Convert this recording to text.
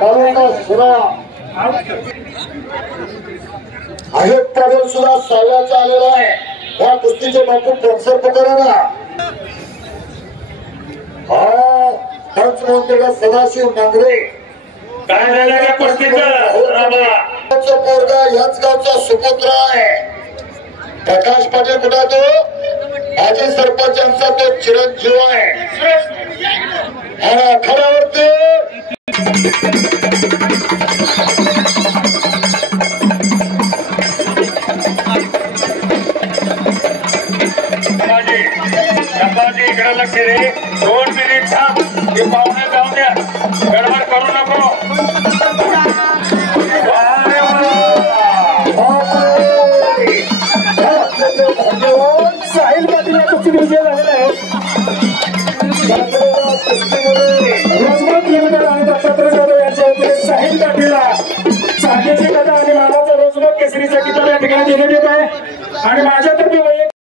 तालुका शिरा आहे पडेल सुद्धा सहाव्याचा आलेला आहे। या कुस्तीचे बापू कॅन्सर पकडा ना। हा पंचमंत्रीला सदाशिव नांगरे काय झालं या कुस्तीचं पोरगा याच गावचा सुपुत्र आहे। प्रकाश पाटील कुठे तो माजी सरपंचांचा तो चिरंजीव आहे। आणि आखाड्यावरती इकडे लक्ष दे। 2 मिनिट थांब। हे पाहुणे जाऊन द्या, गडबड करू नको। साहिल पाटील या कुस्तीत विजय झालेला आहे। रोजगार किलोमीटर आणि दत्तात्रय जाधव यांच्या वतीने साहिल पाटीलला चांदीची गदा आणि मानाचा रोजगार केसरीचा किताब या ठिकाणी देण्यात येत आहे। आणि माझ्यातर्फे